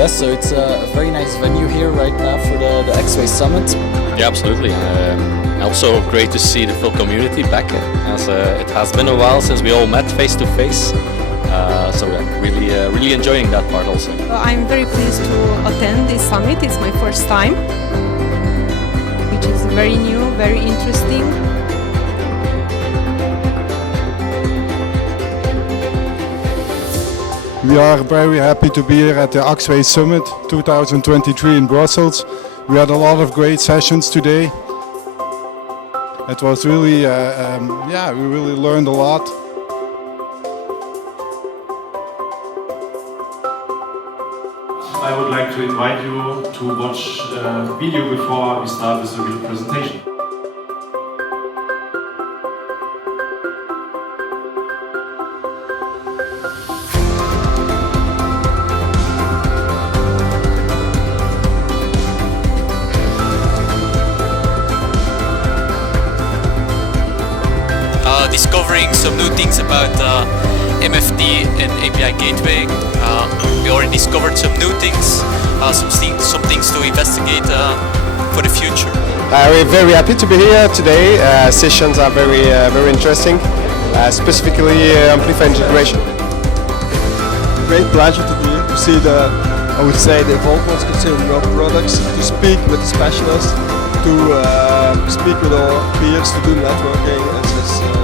Yes, so it's a very nice venue here right now for the Axway Summit. Yeah, absolutely. Also great to see the full community back, as it has been a while since we all met face to face. So yeah, really enjoying that part also. I'm very pleased to attend this summit. It's my first time, which is very new, very interesting. We are very happy to be here at the Axway Summit 2023 in Brussels. We had a lot of great sessions today. It was really, we really learned a lot. I would like to invite you to watch a video before we start with the real presentation. Discovering some new things about MFD and API Gateway. We already discovered some new things, some things to investigate for the future. We're very happy to be here today. Sessions are very interesting, specifically amplify integration. Great pleasure to be here to see the involvements concerning our products, to speak with the specialists, to speak with our peers, to do networking. It's